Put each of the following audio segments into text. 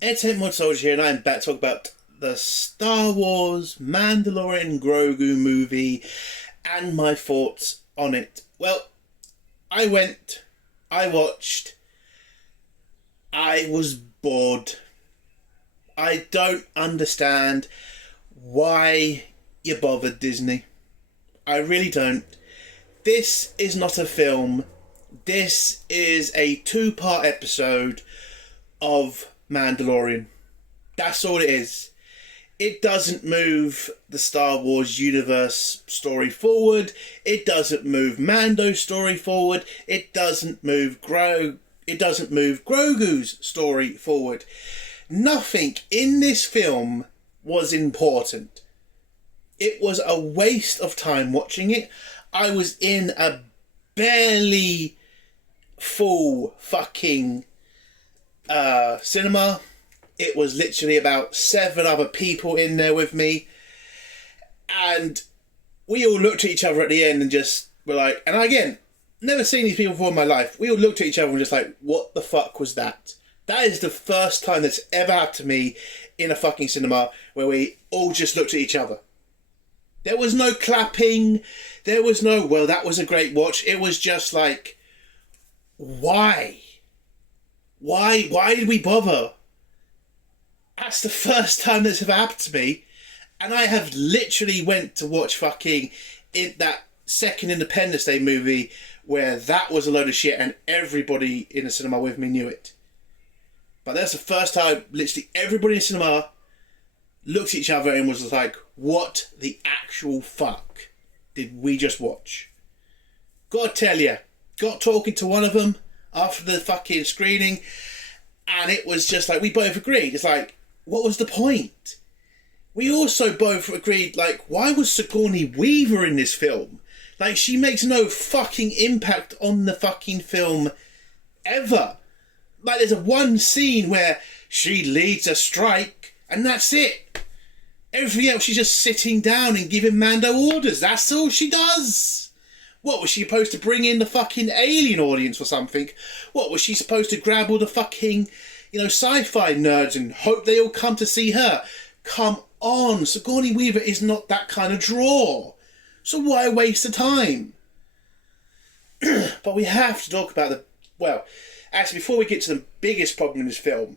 Entertainment Soldier here, and I'm back to talk about the Star Wars Mandalorian Grogu movie and my thoughts on it. Well, I went, I watched, I was bored. I don't understand why you bothered, Disney. I really don't. This is not a film. This is a two-part episode of Mandalorian. That's all it is. It doesn't move the Star Wars universe story forward. It doesn't move Mando's story forward. It doesn't move Grogu's story forward. Nothing in this film was important. It was a waste of time watching it. I was in a barely full fucking cinema. It was literally about 7 other people in there with me, and we all looked at each other at the end and just were like, and again, never seen these people before in my life. We all looked at each other and just like, what the fuck was that? That is the first time that's ever happened to me in a fucking cinema where we all just looked at each other. There was no clapping. There was no, well, that was a great watch. It was just like, why? Why did we bother? That's the first time that's ever happened to me. And I have literally went to watch fucking that second Independence Day movie where that was a load of shit and everybody in the cinema with me knew it. But that's the first time literally everybody in the cinema looked at each other and was like, what the actual fuck did we just watch? Gotta tell you, got talking to one of them after the fucking screening, and it was just like, we both agreed. It's like, what was the point? We also both agreed, like, why was Sigourney Weaver in this film? Like, she makes no fucking impact on the fucking film ever. Like, there's a one scene where she leads a strike, and that's it. Everything else, she's just sitting down and giving Mando orders. That's all she does. What, was she supposed to bring in the fucking alien audience or something? What, was she supposed to grab all the fucking, sci-fi nerds and hope they all come to see her? Come on, Sigourney Weaver is not that kind of draw. So why waste the time? But we have to talk about actually, before we get to the biggest problem in this film,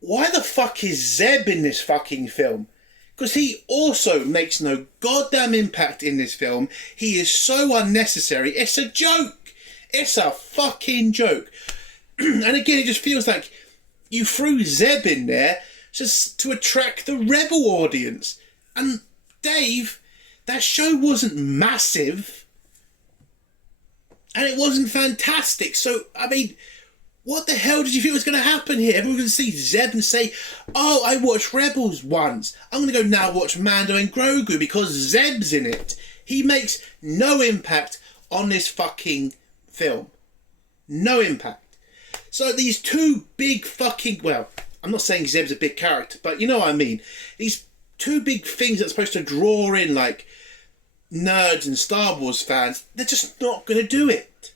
why the fuck is Zeb in this fucking film? Because he also makes no goddamn impact in this film. He is so unnecessary. It's a joke. It's a fucking joke. And again, it just feels like you threw Zeb in there just to attract the Rebel audience. And Dave, that show wasn't massive. And it wasn't fantastic. So, I mean, what the hell did you think was going to happen here? Everyone going to see Zeb and say, oh, I watched Rebels once. I'm going to go now watch Mando and Grogu because Zeb's in it. He makes no impact on this fucking film. No impact. So these two big fucking, I'm not saying Zeb's a big character, but you know what I mean. These two big things that's supposed to draw in, like, nerds and Star Wars fans, they're just not going to do it.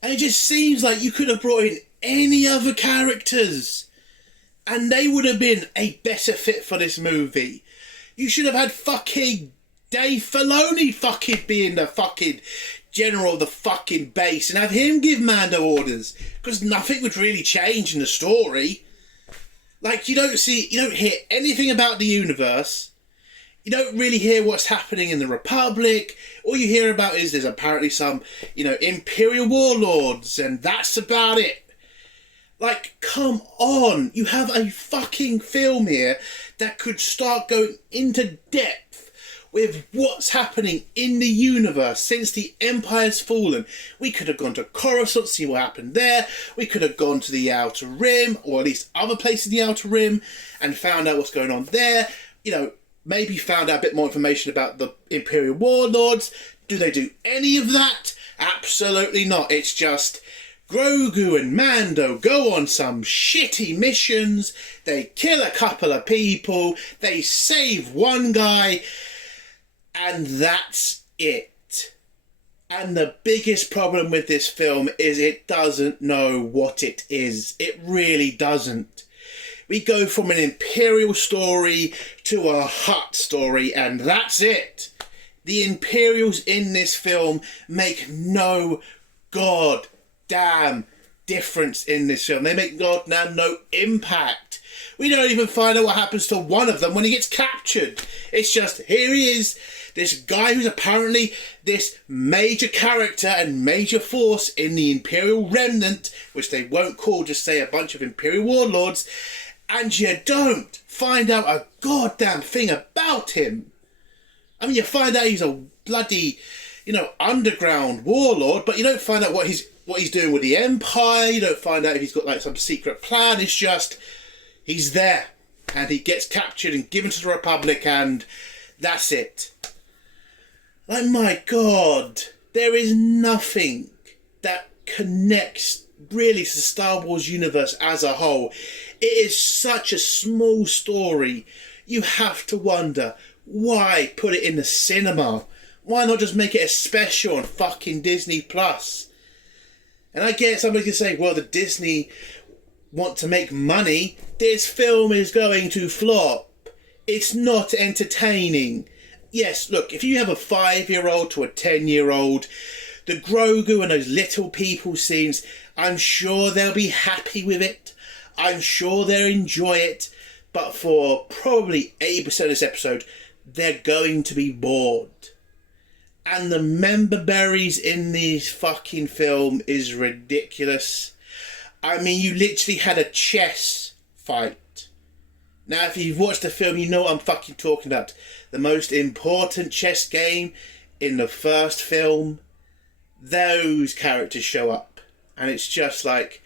And it just seems like you could have brought in any other characters and they would have been a better fit for this movie. You should have had fucking Dave Filoni fucking being the fucking general of the fucking base and have him give Mando orders, because nothing would really change in the story. Like, you don't hear anything about the universe. You don't really hear what's happening in the Republic. All you hear about is there's apparently some, Imperial warlords, and that's about it. Like, come on. You have a fucking film here that could start going into depth with what's happening in the universe since the Empire's fallen. We could have gone to Coruscant, see what happened there. We could have gone to the Outer Rim, or at least other places in the Outer Rim, and found out what's going on there. Maybe found out a bit more information about the Imperial warlords. Do they do any of that? Absolutely not. It's just Grogu and Mando go on some shitty missions. They kill a couple of people. They save one guy. And that's it. And the biggest problem with this film is it doesn't know what it is. It really doesn't. We go from an Imperial story to a Hutt story, and that's it. The Imperials in this film make no goddamn difference in this film. They make goddamn no impact. We don't even find out what happens to one of them when he gets captured. It's just, here he is, this guy who's apparently this major character and major force in the Imperial Remnant, which they won't call, just say a bunch of Imperial warlords, and you don't find out a goddamn thing about him. I mean, you find out he's a bloody, underground warlord, but you don't find out what he's doing with the Empire. You don't find out if he's got like some secret plan. It's just, he's there, and he gets captured and given to the Republic, and that's it. Like, my God, there is nothing that connects really to the Star Wars universe as a whole. It is such a small story. You have to wonder, why put it in the cinema? Why not just make it a special on fucking Disney Plus? And I get somebody can say, well, the Disney want to make money. This film is going to flop. It's not entertaining. Yes, look, if you have a 5-year-old to a 10-year-old, the Grogu and those little people scenes, I'm sure they'll be happy with it. I'm sure they'll enjoy it. But for probably 80% of this episode, they're going to be bored. And the member berries in this fucking film is ridiculous. I mean, you literally had a chess fight. Now, if you've watched the film, you know what I'm fucking talking about. The most important chess game in the first film, those characters show up. And it's just like,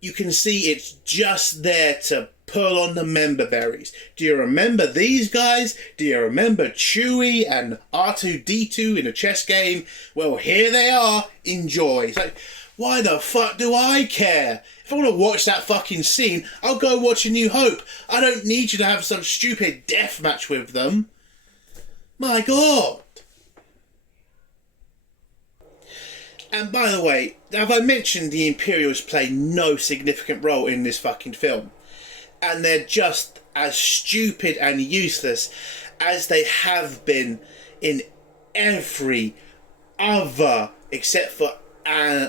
you can see it's just there to pull on the member berries. Do you remember these guys? Do you remember Chewie and R2-D2 in a chess game? Well, here they are. Enjoy. It's like, why the fuck do I care? If I want to watch that fucking scene, I'll go watch A New Hope. I don't need you to have some stupid death match with them. My God. And by the way, have I mentioned the Imperials play no significant role in this fucking film? And they're just as stupid and useless as they have been in every other, except for Andor.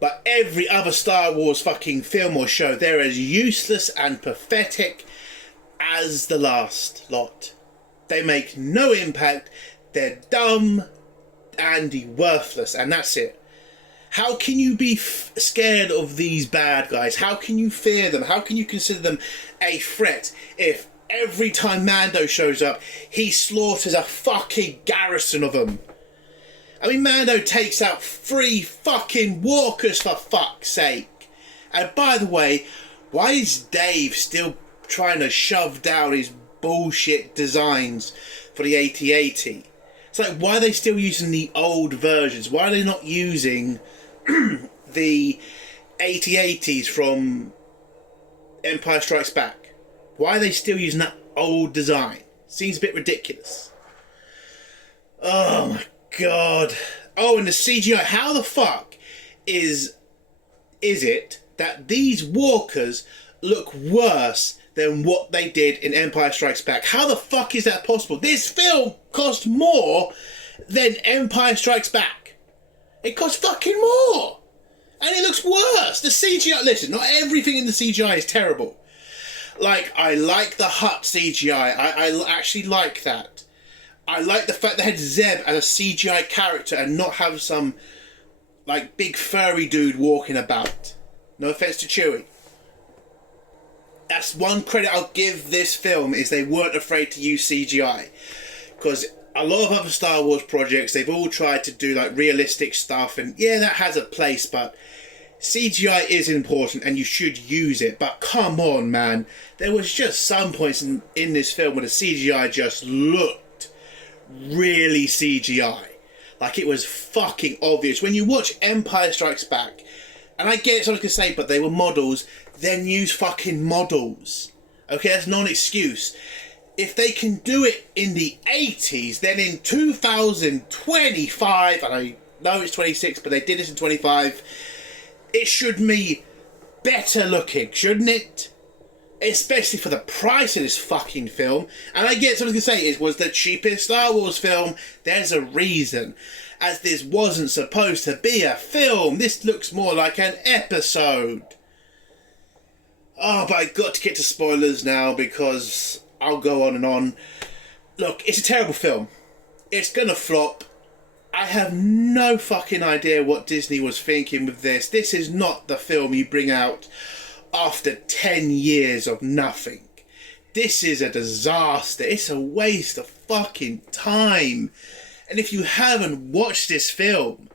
But every other Star Wars fucking film or show, they're as useless and pathetic as the last lot. They make no impact. They're dumb and worthless, and that's it. How can you be scared of these bad guys? How can you fear them? How can you consider them a threat if every time Mando shows up, he slaughters a fucking garrison of them? I mean, Mando takes out 3 fucking walkers, for fuck's sake. And by the way, why is Dave still trying to shove down his bullshit designs for the AT-AT? It's like, why are they still using the old versions? Why are they not using the AT-ATs from Empire Strikes Back? Why are they still using that old design? Seems a bit ridiculous. Oh my God. Oh, and the CGI. How the fuck is it that these walkers look worse than what they did in Empire Strikes Back? How the fuck is that possible? This film cost more than Empire Strikes Back. It costs fucking more. And it looks worse. The CGI... Listen, not everything in the CGI is terrible. Like, I like the Hutt CGI. I actually like that. I like the fact they had Zeb as a CGI character and not have some, like, big furry dude walking about. No offence to Chewie. That's one credit I'll give this film, is they weren't afraid to use CGI. Because a lot of other Star Wars projects, they've all tried to do like realistic stuff, and yeah, that has a place, but CGI is important and you should use it. But come on, man. There was just some points in this film where the CGI just looked really CGI. Like, it was fucking obvious. When you watch Empire Strikes Back, and I get it, someone can say, but they were models, then use fucking models. Okay, that's not an excuse. if they can do it in the 80s, then in 2025, and I know it's 26, but they did this in 25, it should be better looking, shouldn't it? Especially for the price of this fucking film. And I get something to say, it was the cheapest Star Wars film. There's a reason. As this wasn't supposed to be a film. This looks more like an episode. Oh, but I got to get to spoilers now because I'll go on and on. Look, it's a terrible film. It's gonna flop. I have no fucking idea what Disney was thinking with this. This is not the film you bring out after 10 years of nothing. This is a disaster. It's a waste of fucking time. And if you haven't watched this film,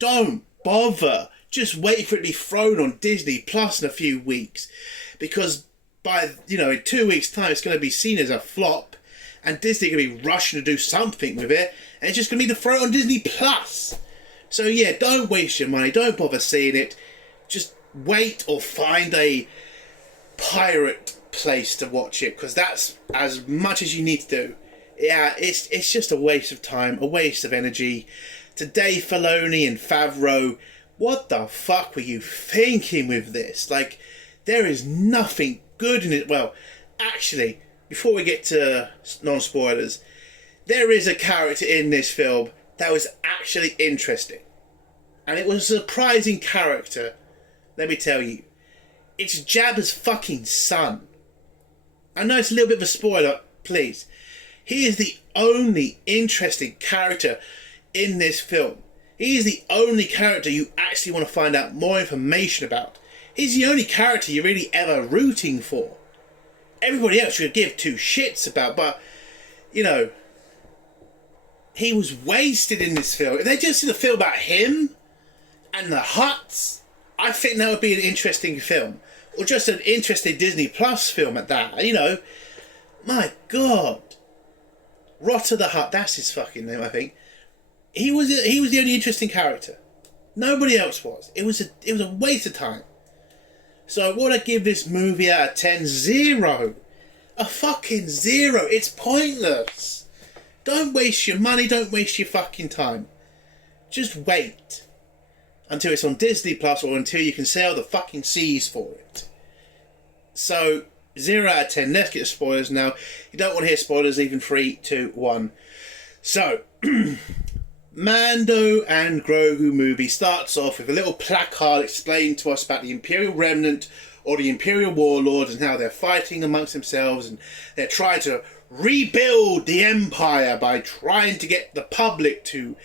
don't bother. Just wait for it to be thrown on Disney Plus in a few weeks. Because by, in 2 weeks' time, it's going to be seen as a flop. And Disney are going to be rushing to do something with it. And it's just going to be to throw it on Disney Plus. So yeah, don't waste your money. Don't bother seeing it. Just wait or find a pirate place to watch it. Because that's as much as you need to do. Yeah, it's just a waste of time. A waste of energy. To Dave Filoni and Favreau, what the fuck were you thinking with this? Like, there is nothing good in it. Well, actually, before we get to non-spoilers, there is a character in this film that was actually interesting. And it was a surprising character, let me tell you. It's Jabba's fucking son. I know it's a little bit of a spoiler, please. He is the only interesting character in this film. He is the only character you actually want to find out more information about. He's the only character you're really ever rooting for. Everybody else you could give two shits about, but, he was wasted in this film. If they just did a film about him and the Hutts, I think that would be an interesting film. Or just an interesting Disney Plus film at that, My God. Rotter the Hutt, that's his fucking name, I think. He was the only interesting character. Nobody else was. It was a waste of time. So what I give this movie out of 10? 0. A fucking 0. It's pointless. Don't waste your money, don't waste your fucking time. Just wait until it's on Disney Plus or until you can sail the fucking seas for it. So 0 out of 10. Let's get the spoilers now. You don't want to hear spoilers, even 3, 2, 1. So, Mando and Grogu movie starts off with a little placard explaining to us about the Imperial Remnant or the Imperial Warlords and how they're fighting amongst themselves and they're trying to rebuild the Empire by trying to get the public to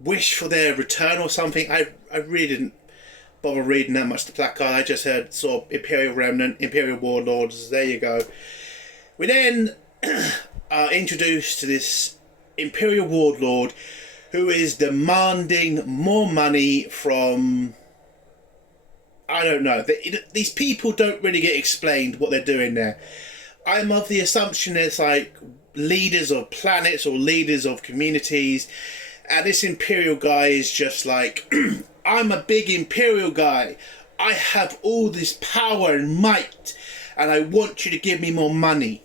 wish for their return or something. I really didn't bother reading that much the placard. I just heard sort of Imperial Remnant, Imperial Warlords. There you go. We then are introduced to this Imperial Warlord who is demanding more money from, I don't know. These people don't really get explained what they're doing there. I'm of the assumption it's like leaders of planets or leaders of communities, and this Imperial guy is just like, I'm a big Imperial guy. I have all this power and might, and I want you to give me more money.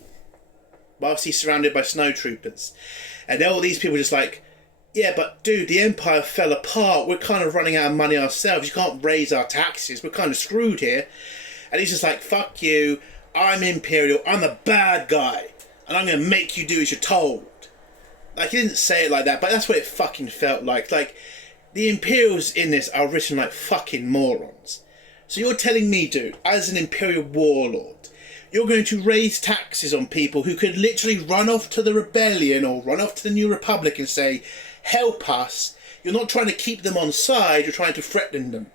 Whilst he's surrounded by snowtroopers. And all these people are just like, yeah, but dude, the Empire fell apart. We're kind of running out of money ourselves. You can't raise our taxes. We're kind of screwed here. And he's just like, fuck you. I'm Imperial. I'm the bad guy. And I'm going to make you do as you're told. Like, he didn't say it like that, but that's what it fucking felt like. Like, the Imperials in this are written like fucking morons. So you're telling me, dude, as an Imperial warlord, you're going to raise taxes on people who could literally run off to the rebellion or run off to the New Republic and say, help us. You're not trying to keep them on side, you're trying to threaten them.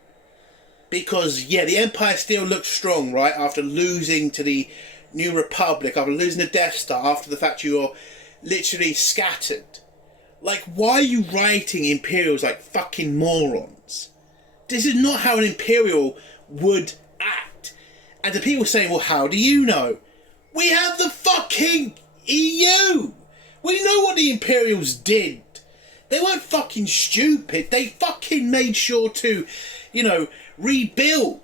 Because, yeah, the Empire still looks strong, right? After losing to the New Republic, after losing the Death Star, after the fact you're literally scattered. Like, why are you writing Imperials like fucking morons? This is not how an Imperial would act. And the people saying, well, how do you know? We have the fucking EU. We know what the Imperials did. They weren't fucking stupid. They fucking made sure to, rebuild.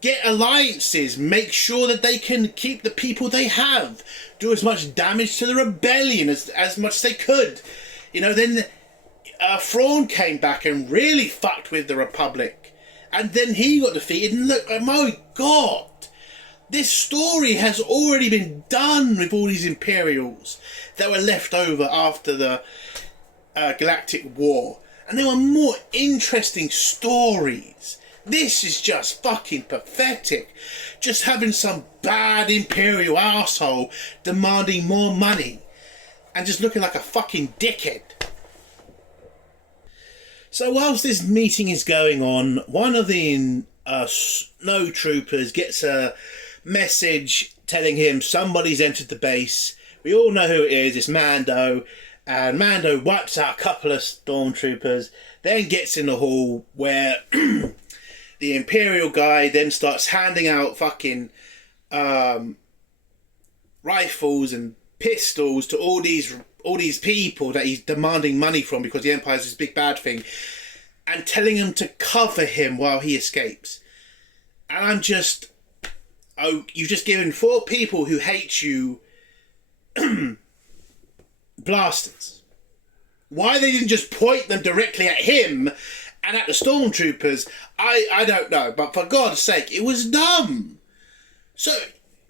get alliances, make sure that they can keep the people they have, do as much damage to the rebellion as much as they could. Then Thrawn came back and really fucked with the Republic. And then he got defeated, and look, oh my God, this story has already been done with all these Imperials that were left over after the Galactic War. And they were more interesting stories. This is just fucking pathetic. Just having some bad Imperial arsehole demanding more money and just looking like a fucking dickhead. So whilst this meeting is going on, one of the snow troopers gets a message telling him somebody's entered the base. We all know who it is. It's Mando. And Mando wipes out a couple of stormtroopers, then gets in the hall where the Imperial guy then starts handing out fucking rifles and pistols to all these people that he's demanding money from because the Empire's this big bad thing, and telling them to cover him while he escapes. And I'm just... Oh, you've just given 4 people who hate you blasters. Why they didn't just point them directly at him and at the stormtroopers, I don't know. But for God's sake, it was dumb. So,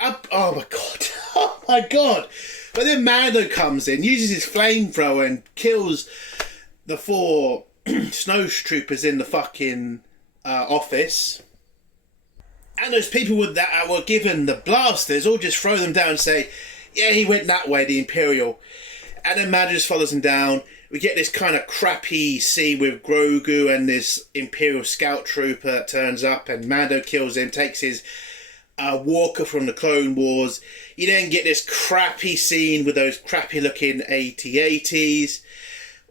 oh my God. Oh my God. But then Mando comes in, uses his flamethrower and kills the 4 snowtroopers in the fucking office. And those people that were given the blasters all just throw them down and say, yeah, he went that way, the Imperial. And then Mando just follows him down. We get this kind of crappy scene with Grogu and this Imperial scout trooper that turns up, and Mando kills him, takes his walker from the Clone Wars. You then get this crappy scene with those crappy looking AT-ATs,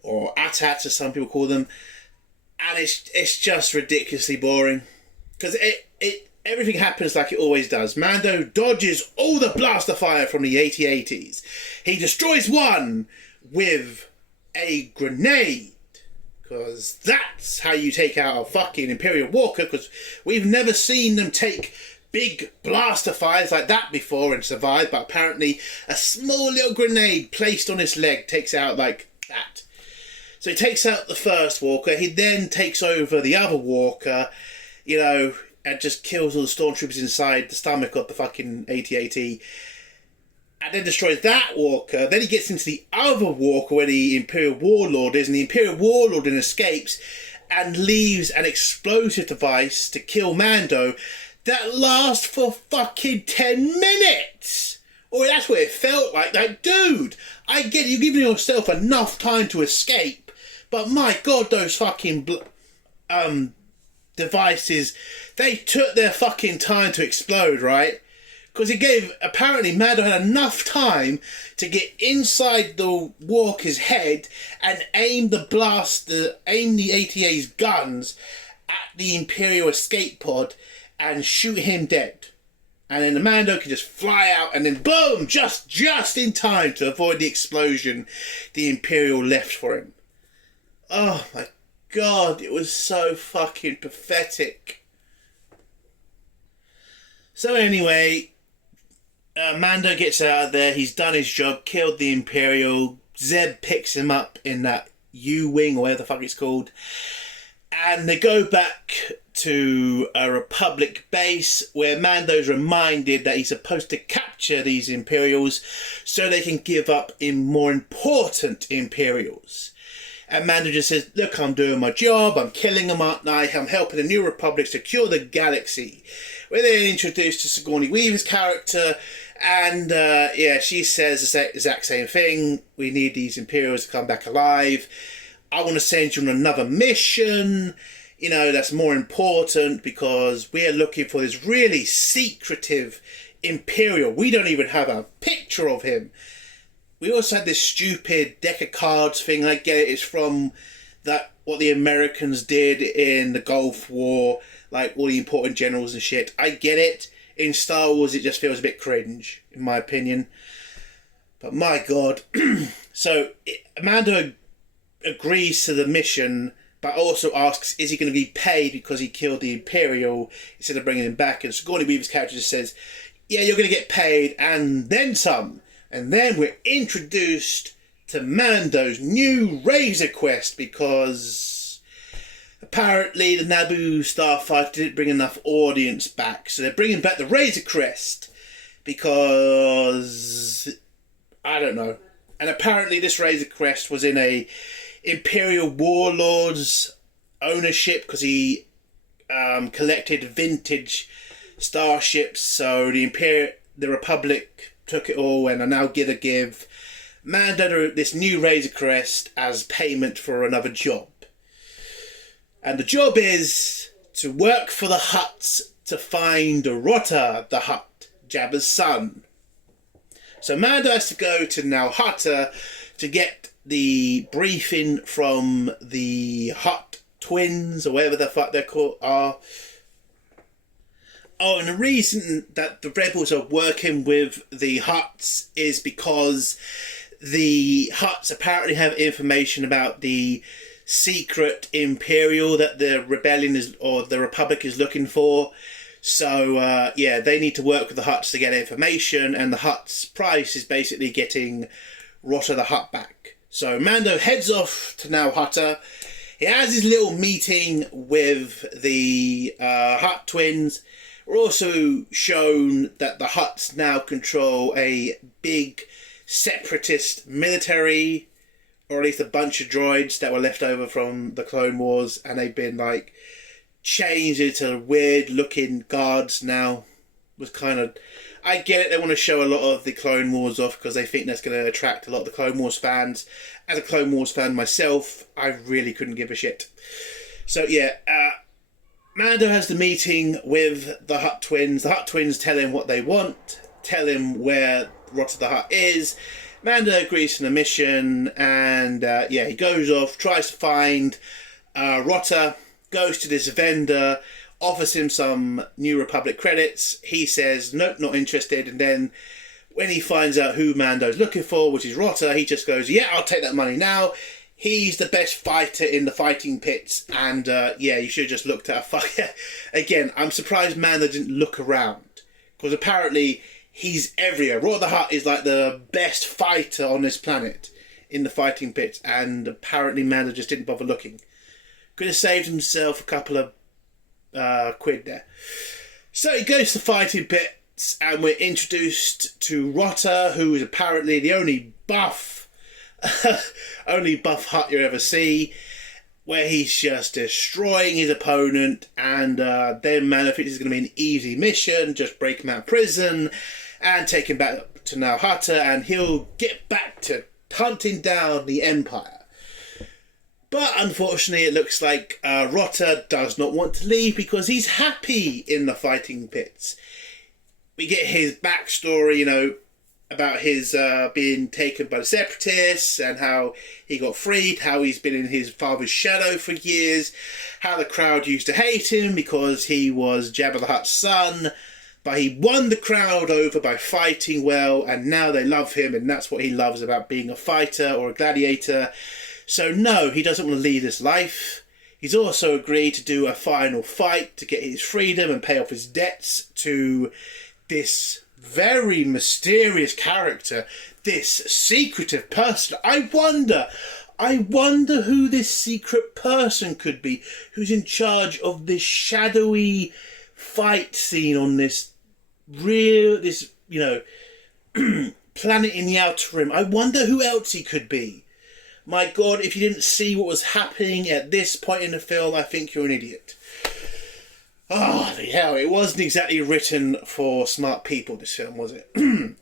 or AT-ATs as some people call them. And it's just ridiculously boring. Because everything happens like it always does. Mando dodges all the blaster fire from the AT-ATs. He destroys one with a grenade. Because that's how you take out a fucking Imperial walker. Because we've never seen them take big blaster fires like that before and survive. But apparently a small little grenade placed on his leg takes it out like that. So he takes out the first walker. He then takes over the other walker, and just kills all the stormtroopers inside the stomach of the fucking AT-AT. And then destroys that walker. Then he gets into the other walker where the Imperial Warlord is. And the Imperial Warlord then escapes and leaves an explosive device to kill Mando that lasts for fucking 10 minutes. Or that's what it felt like. Like, dude, I get it. You're giving yourself enough time to escape. But my God, those fucking devices, they took their fucking time to explode, right? Because apparently Mando had enough time to get inside the walker's head and aim the AT-AT's guns at the Imperial escape pod and shoot him dead. And then the Mando can just fly out and then boom, just in time to avoid the explosion the Imperial left for him. Oh my God, it was so fucking pathetic. So anyway, Mando gets out of there. He's done his job, killed the Imperial. Zeb picks him up in that U-Wing or whatever the fuck it's called. And they go back to a Republic base where Mando's reminded that he's supposed to capture these Imperials so they can give up in more important Imperials. And Mando just says, look, I'm doing my job, I'm killing them at night, I'm helping the New Republic secure the galaxy. We're then introduced to Sigourney Weaver's character, and she says the exact same thing. We need these Imperials to come back alive. I want to send you on another mission, that's more important because we're looking for this really secretive Imperial. We don't even have a picture of him. We also had this stupid deck of cards thing. I get it. It's from what the Americans did in the Gulf War, like all the important generals and shit. I get it. In Star Wars, it just feels a bit cringe, in my opinion. But my God. So, Mando agrees to the mission but also asks, is he going to be paid because he killed the Imperial instead of bringing him back? And Sigourney Weaver's character just says, yeah, you're going to get paid and then some. And then we're introduced to Mando's new Razor Quest, because apparently the Naboo starfighter didn't bring enough audience back. So they're bringing back the Razor Crest because, I don't know. And apparently this Razor Crest was in a Imperial warlord's ownership because he collected vintage starships. So the Republic took it all and are now gonna give Mando this new Razor Crest as payment for another job. And the job is to work for the Hutts to find Rotta the Hutt, Jabba's son. So Mando has to go to Nal Hutta to get the briefing from the Hutt twins, or whatever the fuck they're called are. Oh, and the reason that the rebels are working with the Hutts is because the Hutts apparently have information about the secret Imperial that the rebellion is, or the Republic is looking for. So, yeah, they need to work with the Hutts to get information, and the Hutts' price is basically getting Rotta the Hutt back. So Mando heads off to Nal Hutta. He has his little meeting with the Hutt twins. We're also shown that the Hutts now control a big separatist military, or at least a bunch of droids that were left over from the Clone Wars, and they've been like changed into weird looking guards now. Was kind of, I get it, they want to show a lot of the Clone Wars off because they think that's going to attract a lot of the Clone Wars fans. As a Clone Wars fan myself, I really couldn't give a shit. So yeah, Mando has the meeting with the Hutt twins. The Hutt twins tell him what they want, tell him where Rotta the Hutt is. Mando agrees to the mission, and yeah, he goes off, tries to find Rotta, goes to this vendor, offers him some New Republic credits. He says, nope, not interested. And then when he finds out who Mando's looking for, which is Rotta, he just goes, yeah, I'll take that money now. He's the best fighter in the fighting pits. And yeah, you should have just looked at a fuck. Again, I'm surprised Mando didn't look around, because apparently he's everywhere. Rotta the Hutt is like the best fighter on this planet in the fighting pits. And apparently Mando just didn't bother looking. Could have saved himself a couple of quid there. So he goes to fighting pits, and we're introduced to Rotta, who is apparently the only buff Hutt you ever see, where he's just destroying his opponent. And then Mando thinks it's going to be an easy mission, just break him out of prison and take him back to Nal Hutta, and he'll get back to hunting down the Empire. But unfortunately, it looks like Rotta does not want to leave because he's happy in the fighting pits. We get his backstory, you know, about his being taken by the Separatists and how he got freed, how he's been in his father's shadow for years, how the crowd used to hate him because he was Jabba the Hutt's son, but he won the crowd over by fighting well, and now they love him, and that's what he loves about being a fighter or a gladiator. So no, he doesn't want to lead this life. He's also agreed to do a final fight to get his freedom and pay off his debts to this very mysterious character, this secretive person. I wonder who this secret person could be, who's in charge of this shadowy fight scene on this planet in the Outer Rim. I wonder who else he could be. My God, if you didn't see what was happening at this point in the film, I think you're an idiot. Oh, the hell, it wasn't exactly written for smart people, this film, was it?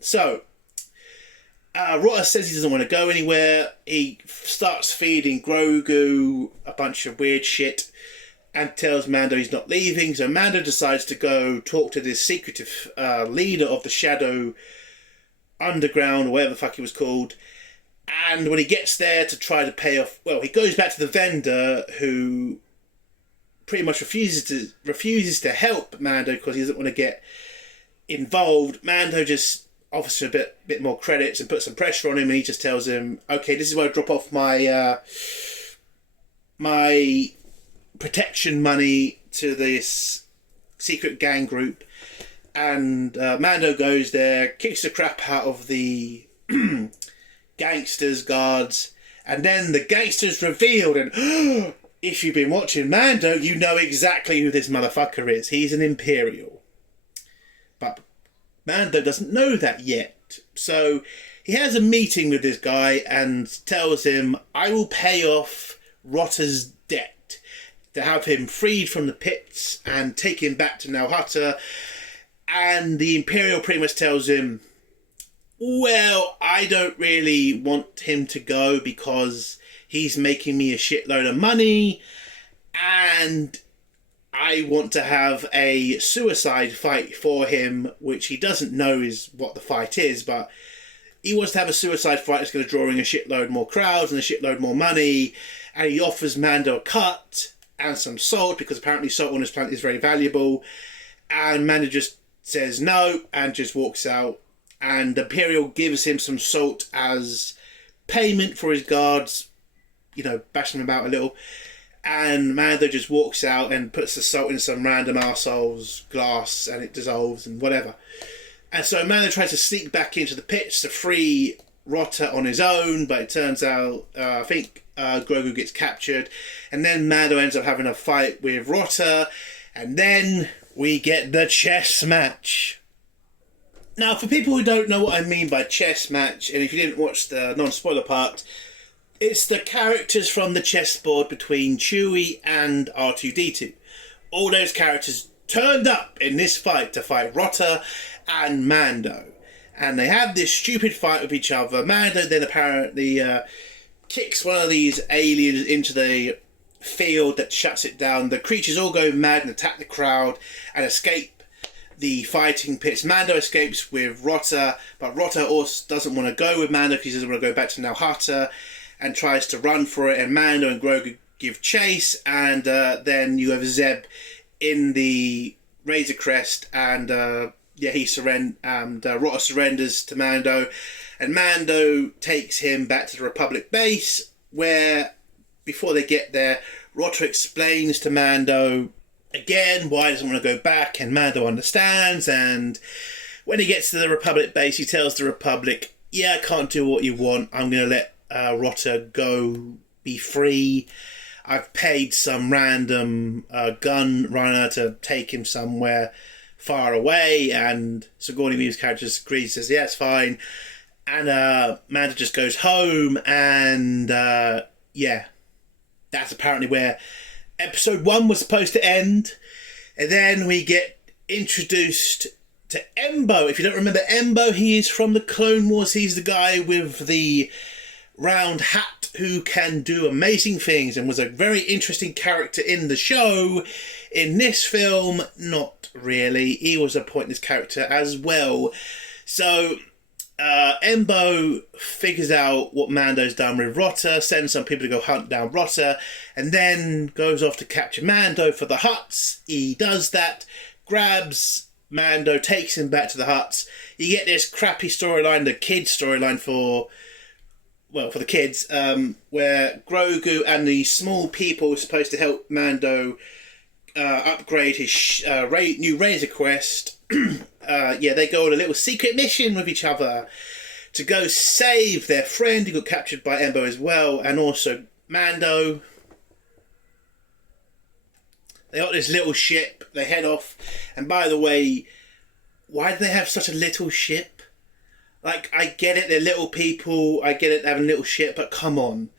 So, Rotta says he doesn't want to go anywhere. He starts feeding Grogu a bunch of weird shit and tells Mando he's not leaving. So Mando decides to go talk to this secretive leader of the Shadow Underground, or whatever the fuck he was called. And when he gets there to try to pay off, well, he goes back to the vendor, who pretty much refuses to help Mando because he doesn't want to get involved. Mando just offers him a bit more credits and puts some pressure on him, and he just tells him, okay, this is where I drop off my my protection money to this secret gang group. And Mando goes there, kicks the crap out of the gangsters guards, and then the gangsters revealed, and if you've been watching Mando, you know exactly who this motherfucker is. He's an Imperial. But Mando doesn't know that yet. So he has a meeting with this guy and tells him, I will pay off Rotter's debt to have him freed from the pits and take him back to Nal Hutta. And the Imperial pretty much tells him, well, I don't really want him to go because he's making me a shitload of money and I want to have a suicide fight for him, which he doesn't know is what the fight is, but he wants to have a suicide fight that's going to draw in a shitload more crowds and a shitload more money, and he offers Mando a cut and some salt because apparently salt on his planet is very valuable, and Mando just says no and just walks out, and Imperial gives him some salt as payment for his guards, you know, bashing him about a little, and Mando just walks out and puts the salt in some random arsehole's glass and it dissolves and whatever. And so Mando tries to sneak back into the pits to free Rotter on his own, but it turns out, I think Grogu gets captured, and then Mando ends up having a fight with Rotter, and then we get the chess match. Now, for people who don't know what I mean by chess match, and if you didn't watch the non-spoiler part, it's the characters from the chessboard between Chewie and R2-D2. All those characters turned up in this fight to fight Rotter and Mando. And they had this stupid fight with each other. Mando then apparently kicks one of these aliens into the field that shuts it down. The creatures all go mad and attack the crowd and escape the fighting pits. Mando escapes with Rotter, but Rotter also doesn't want to go with Mando because he doesn't want to go back to Nal Hutta, and tries to run for it, and Mando and Grogu give chase, and then you have Zeb in the Razor Crest, and Rotter surrenders to Mando, and Mando takes him back to the Republic base, where, before they get there, Rotter explains to Mando again why he doesn't want to go back, and Mando understands, and when he gets to the Republic base, he tells the Republic, yeah, I can't do what you want, I'm going to let Rotter go be free. I've paid some random gun runner to take him somewhere far away, and Sigourney Weaver's character agrees, says yeah, it's fine, and Mando just goes home, and that's apparently where episode 1 was supposed to end. And then we get introduced to Embo. If you don't remember Embo, he is from the Clone Wars. He's the guy with the round hat who can do amazing things and was a very interesting character in the show. In this film, not really. He was a pointless character as well. So Embo figures out what Mando's done with Rotter, sends some people to go hunt down Rotter, and then goes off to capture Mando for the Hutts. He does that, grabs Mando, takes him back to the Hutts. You get this crappy storyline, the kids storyline for the kids, where Grogu and the small people are supposed to help Mando upgrade his new Razor Quest. They go on a little secret mission with each other to go save their friend who got captured by Embo as well, and also Mando. They got this little ship, they head off, and by the way, why do they have such a little ship? Like, I get it, they're little people, I get it, having a little ship, but come on.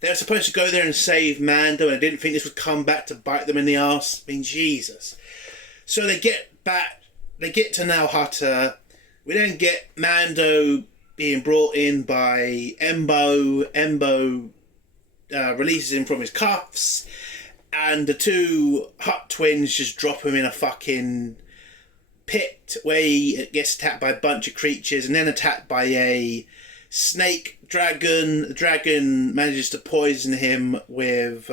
They were supposed to go there and save Mando, and I didn't think this would come back to bite them in the arse. I mean, Jesus. So they get back, they get to Nal Hutta. We then get Mando being brought in by Embo. Embo releases him from his cuffs, and the two Hutt twins just drop him in a fucking pit where he gets attacked by a bunch of creatures and then attacked by a snake dragon. The dragon manages to poison him with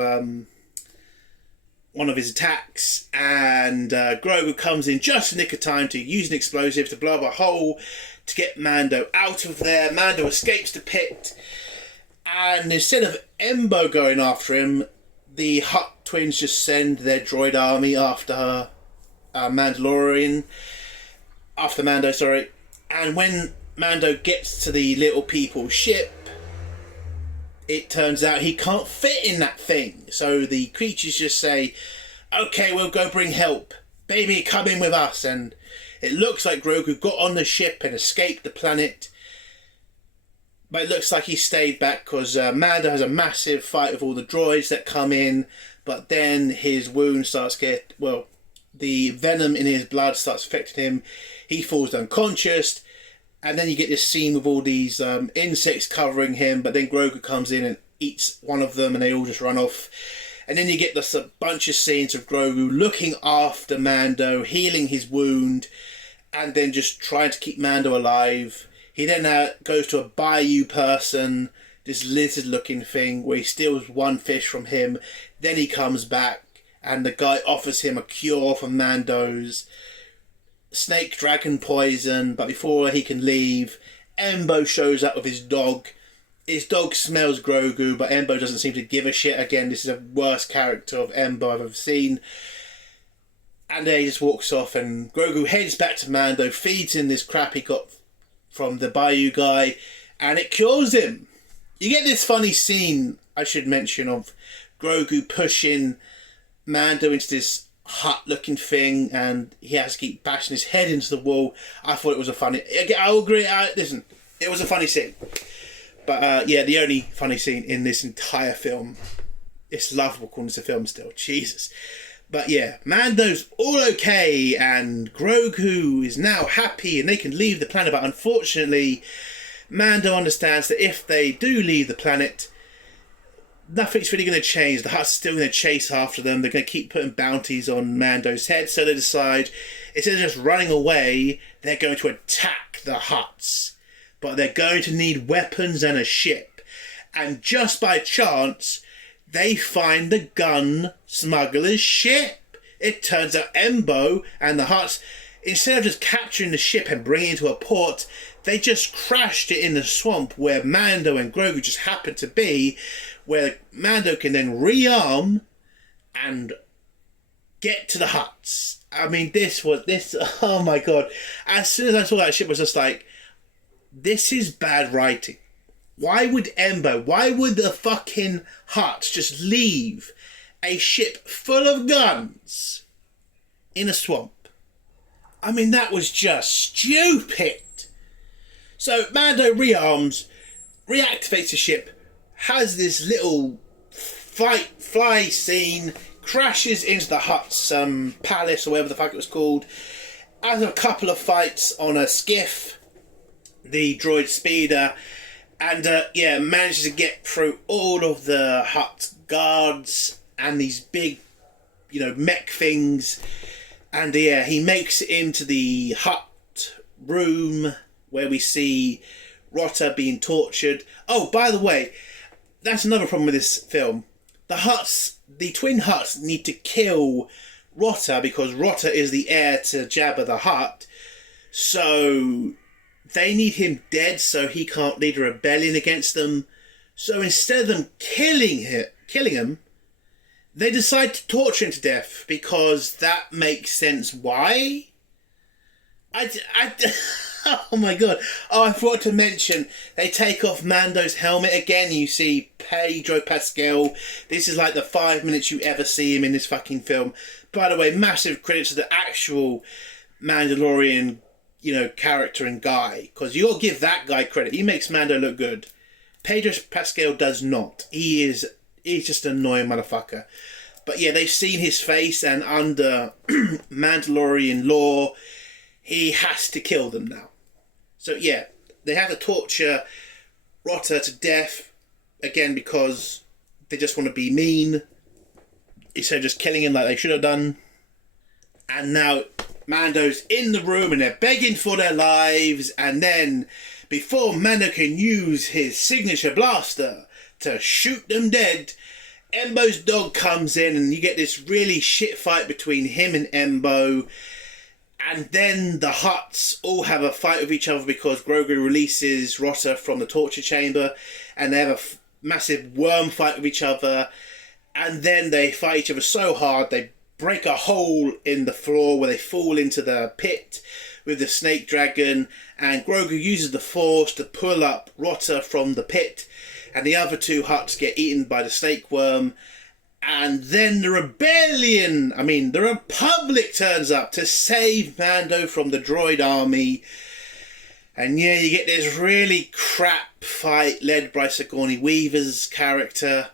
one of his attacks, and Grogu comes in just in the nick of time to use an explosive to blow up a hole to get Mando out of there. Mando escapes the pit, and instead of Embo going after him, the Hutt twins just send their droid army after Mandalorian, after Mando, sorry. And when Mando gets to the little people's ship, it turns out he can't fit in that thing. So the creatures just say, okay, we'll go bring help. Baby, come in with us. And it looks like Grogu got on the ship and escaped the planet. But it looks like he stayed back because Mando has a massive fight with all the droids that come in. But then his wound starts the venom in his blood starts affecting him. He falls unconscious. And then you get this scene with all these insects covering him. But then Grogu comes in and eats one of them and they all just run off. And then you get this a bunch of scenes of Grogu looking after Mando, healing his wound. And then just trying to keep Mando alive. He then goes to a bayou person, this lizard-looking thing, where he steals one fish from him. Then he comes back, and the guy offers him a cure for Mando's snake dragon poison. But before he can leave, Embo shows up with his dog. His dog smells Grogu, but Embo doesn't seem to give a shit. Again, this is the worst character of Embo I've ever seen. And then he just walks off, and Grogu heads back to Mando, feeds him this crap he got from the Bayou guy, and it cures him. You get this funny scene, I should mention, of Grogu pushing Mando into this hut-looking thing, and he has to keep bashing his head into the wall. I thought it was a funny... I'll agree, listen, it was a funny scene. But, yeah, the only funny scene in this entire film. It's lovable calling this a film still. Jesus. But yeah, Mando's all okay, and Grogu is now happy, and they can leave the planet. But unfortunately, Mando understands that if they do leave the planet, nothing's really going to change. The Hutts are still going to chase after them. They're going to keep putting bounties on Mando's head. So they decide, instead of just running away, they're going to attack the Hutts. But they're going to need weapons and a ship. And just by chance, they find the gun smuggler's ship. It turns out Embo and the Hutts, instead of just capturing the ship and bringing it to a port, they just crashed it in the swamp where Mando and Grogu just happened to be, where Mando can then rearm and get to the Hutts. I mean, oh my god. As soon as I saw that ship, I was just like, this is bad writing. Why would the fucking Hutts just leave a ship full of guns in a swamp? I mean, that was just stupid. So Mando rearms, reactivates the ship, has this little fly scene, crashes into the Hutt's palace or whatever the fuck it was called, has a couple of fights on a skiff, the droid speeder, and manages to get through all of the Hutt guards and these big, mech things. And he makes it into the Hutt room where we see Rotta being tortured. Oh, by the way, that's another problem with this film. The twin Hutts need to kill Rotta because Rotta is the heir to Jabba the Hutt. So they need him dead so he can't lead a rebellion against them. So instead of them killing him, they decide to torture him to death because that makes sense. Why? Oh my god. Oh, I forgot to mention, they take off Mando's helmet again. You see Pedro Pascal. This is like the 5 minutes you ever see him in this fucking film. By the way, massive credit to the actual Mandalorian character and guy, because you'll give that guy credit. He makes Mando look good. Pedro Pascal does not. He's just an annoying motherfucker. But yeah, they've seen his face, and under Mandalorian law, he has to kill them now. So yeah, they have to torture Rotta to death, again because they just want to be mean, instead of just killing him like they should have done. And now Mando's in the room and they're begging for their lives, and then before Mando can use his signature blaster to shoot them dead, Embo's dog comes in and you get this really shit fight between him and Embo. And then the Hutts all have a fight with each other because Grogu releases Rotta from the torture chamber, and they have a massive worm fight with each other. And then they fight each other so hard, they break a hole in the floor where they fall into the pit with the snake dragon, and Grogu uses the Force to pull up Rotter from the pit, and the other two Hutts get eaten by the snake worm. And then the the Republic turns up to save Mando from the droid army. And yeah, you get this really crap fight led by Sigourney Weaver's character.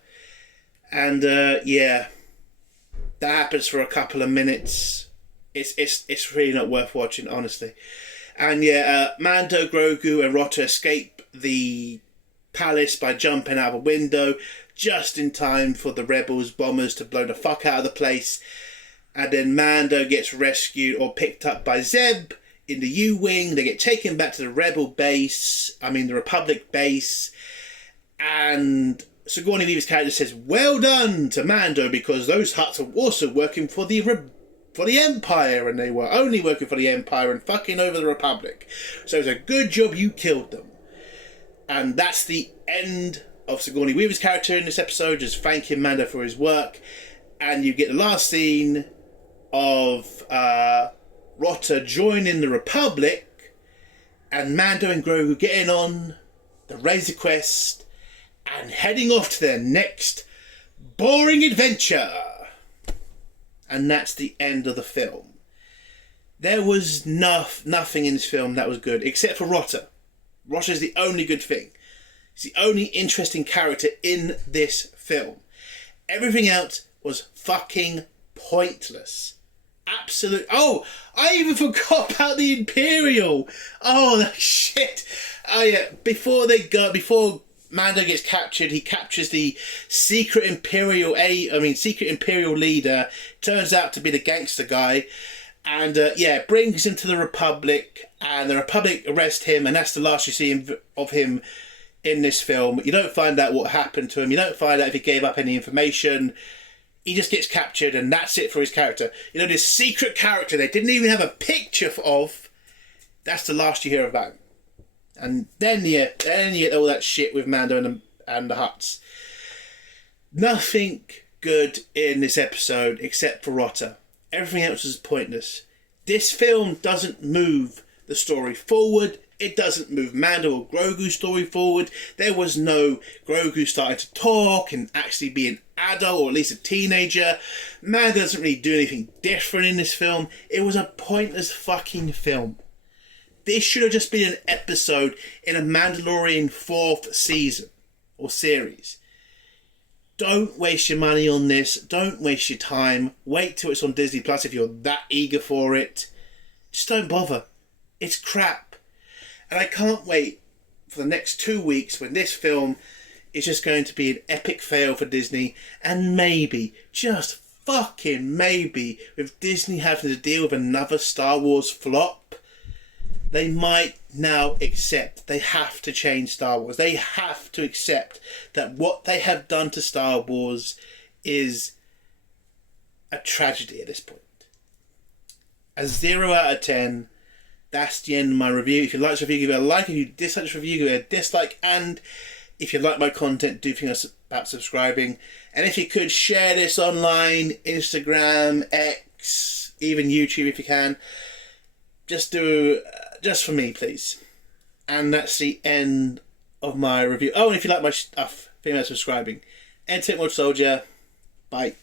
And that happens for a couple of minutes. It's really not worth watching, honestly. And Mando, Grogu and Rotter escape the palace by jumping out of a window just in time for the rebels bombers to blow the fuck out of the place. And then Mando gets rescued or picked up by Zeb in the U-Wing. They get taken back to the the Republic base. And Sigourney Weaver's character says, "Well done" to Mando, because those Hutts are also working for the Empire, and they were only working for the Empire and fucking over the Republic. So it's a good job you killed them. And that's the end of Sigourney Weaver's character in this episode, just thanking Mando for his work. And you get the last scene of Rotter joining the Republic, and Mando and Grogu getting on the Razor Quest and heading off to their next boring adventure. And that's the end of the film. There was nothing in this film that was good, except for Rotter. Rotter's the only good thing. He's the only interesting character in this film. Everything else was fucking pointless. Absolute. Oh, I even forgot about the Imperial. Oh, shit. Oh yeah. Before Mando gets captured, he captures the secret Imperial leader. Turns out to be the gangster guy, and brings him to the Republic, and the Republic arrest him, and that's the last you see of him in this film. You don't find out what happened to him. You don't find out if he gave up any information. He just gets captured, and that's it for his character. You know, this secret character they didn't even have a picture of. That's the last you hear about him. And then you get all that shit with Mando and the Hutts. Nothing good in this episode except for Rotter. Everything else is pointless. This film doesn't move the story forward. It doesn't move Mando or Grogu's story forward. There was no Grogu starting to talk and actually be an adult, or at least a teenager. Mando doesn't really do anything different in this film. It was a pointless fucking film. This should have just been an episode in a Mandalorian 4th season or series. Don't waste your money on this. Don't waste your time. Wait till it's on Disney Plus if you're that eager for it. Just don't bother. It's crap. And I can't wait for the next 2 weeks when this film is just going to be an epic fail for Disney. And maybe, just fucking maybe, with Disney having to deal with another Star Wars flop, they might now accept they have to change Star Wars. They have to accept that what they have done to Star Wars is a tragedy at this point. A 0 out of 10. That's the end of my review. If you like this review, give it a like. If you dislike this review, give it a dislike. And if you like my content, do think about subscribing. And if you could, share this online, Instagram, X, even YouTube if you can. Just for me, please. And that's the end of my review. Oh, and if you like my stuff, think about subscribing. Entertainment Soldier. Bye.